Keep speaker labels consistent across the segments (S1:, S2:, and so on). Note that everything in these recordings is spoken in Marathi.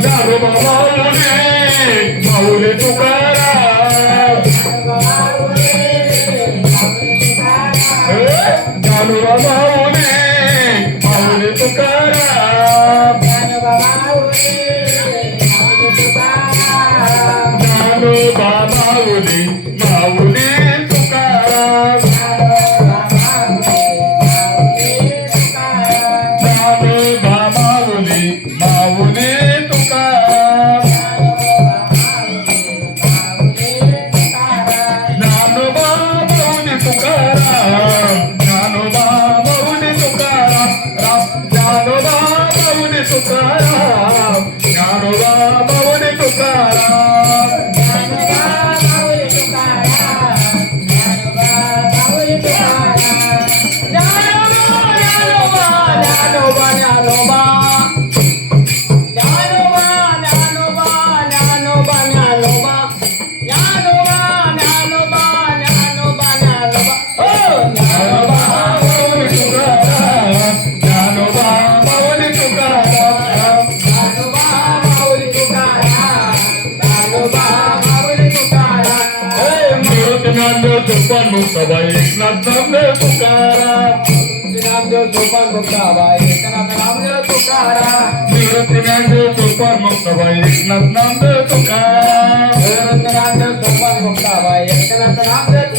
S1: Garo Baba तुकाराम ज्ञानोबा माऊली तुकाराम निवृत्त ज्ञानदेव तुकान मुक्ताबाई एकनाथ नामदेव तुकारा निवृत्त ज्ञानदेव तुकान मुक्ताबाई एकनाथ नामदेव तुकाराम. ज्ञानोबा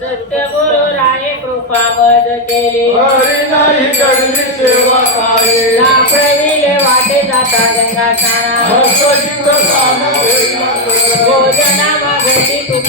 S2: सत्य गुरु राये कृपा मद केली.
S1: हरी नाही करली सेवा काय.
S2: सापडविले वाटे जाता गंगा
S1: साना
S2: भोजना मागती तू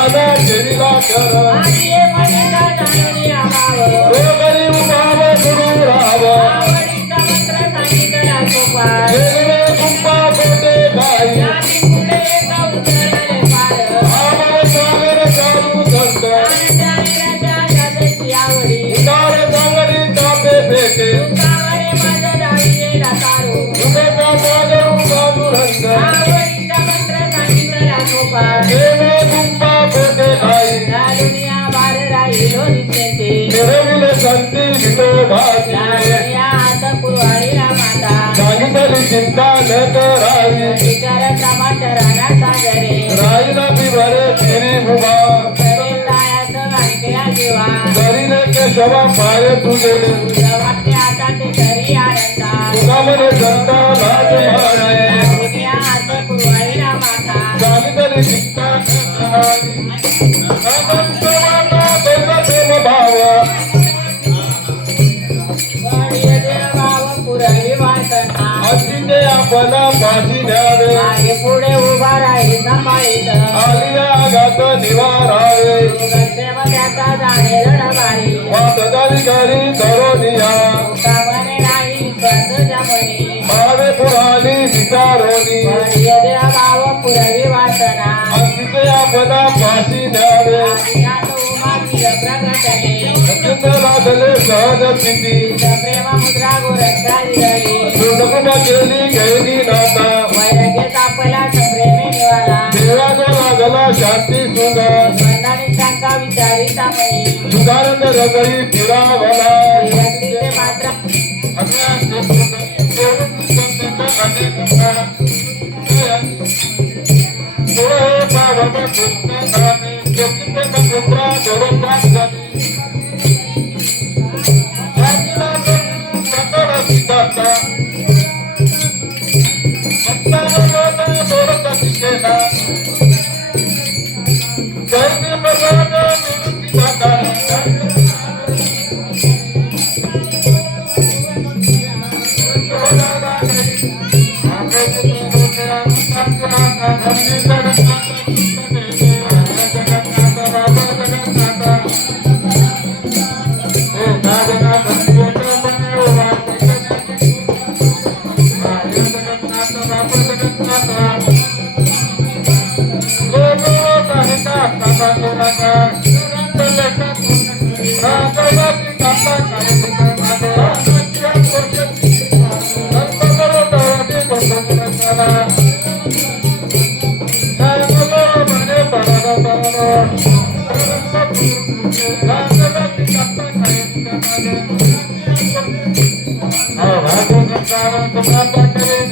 S1: मस्तकी तो
S2: विचार समाचाराला सागरे
S1: राहिला पिवरे तिरी उभा
S2: करे सायाचं वाटक्या जीवा
S1: दरीने केशवा पाय तुझे.
S2: आता ते घरी आनंदा
S1: तुका म्हणे लाज मारे
S2: आता कुरवाडीला माता
S1: भगवंतवाना भाव
S2: गणिय देवाव पुरवी वासना.
S1: अंतिते आपला फाशी द्यावे
S2: मागे पुढे उभा राही सांभाळीत
S1: आलिया आघात निवारावे.
S2: त्याचा जाणे रडबारी
S1: वादगारी धरोनिया.
S2: कामने राही स्वत जमनी.
S1: भावे पुराणी विचारोनी
S2: गणिय देवाव पुरवी वासना.
S1: अंतिते आपला
S2: उमाची प्रकटने
S1: अच्युत लागले सहज
S2: प्रेम मुद्रा गोरक्षारी धरी
S1: सुडकुबा केली गैरी नाता
S2: वैराग्य तापला प्रेमे निवाला
S1: देवाचा लागला शांती सुख
S2: बंधाने शंका विचारिता मनी
S1: सुधारत हृदयी फिरावला
S2: व्यक्तीचे मात्र
S1: Krishna you. Krishna Oh, I'm going to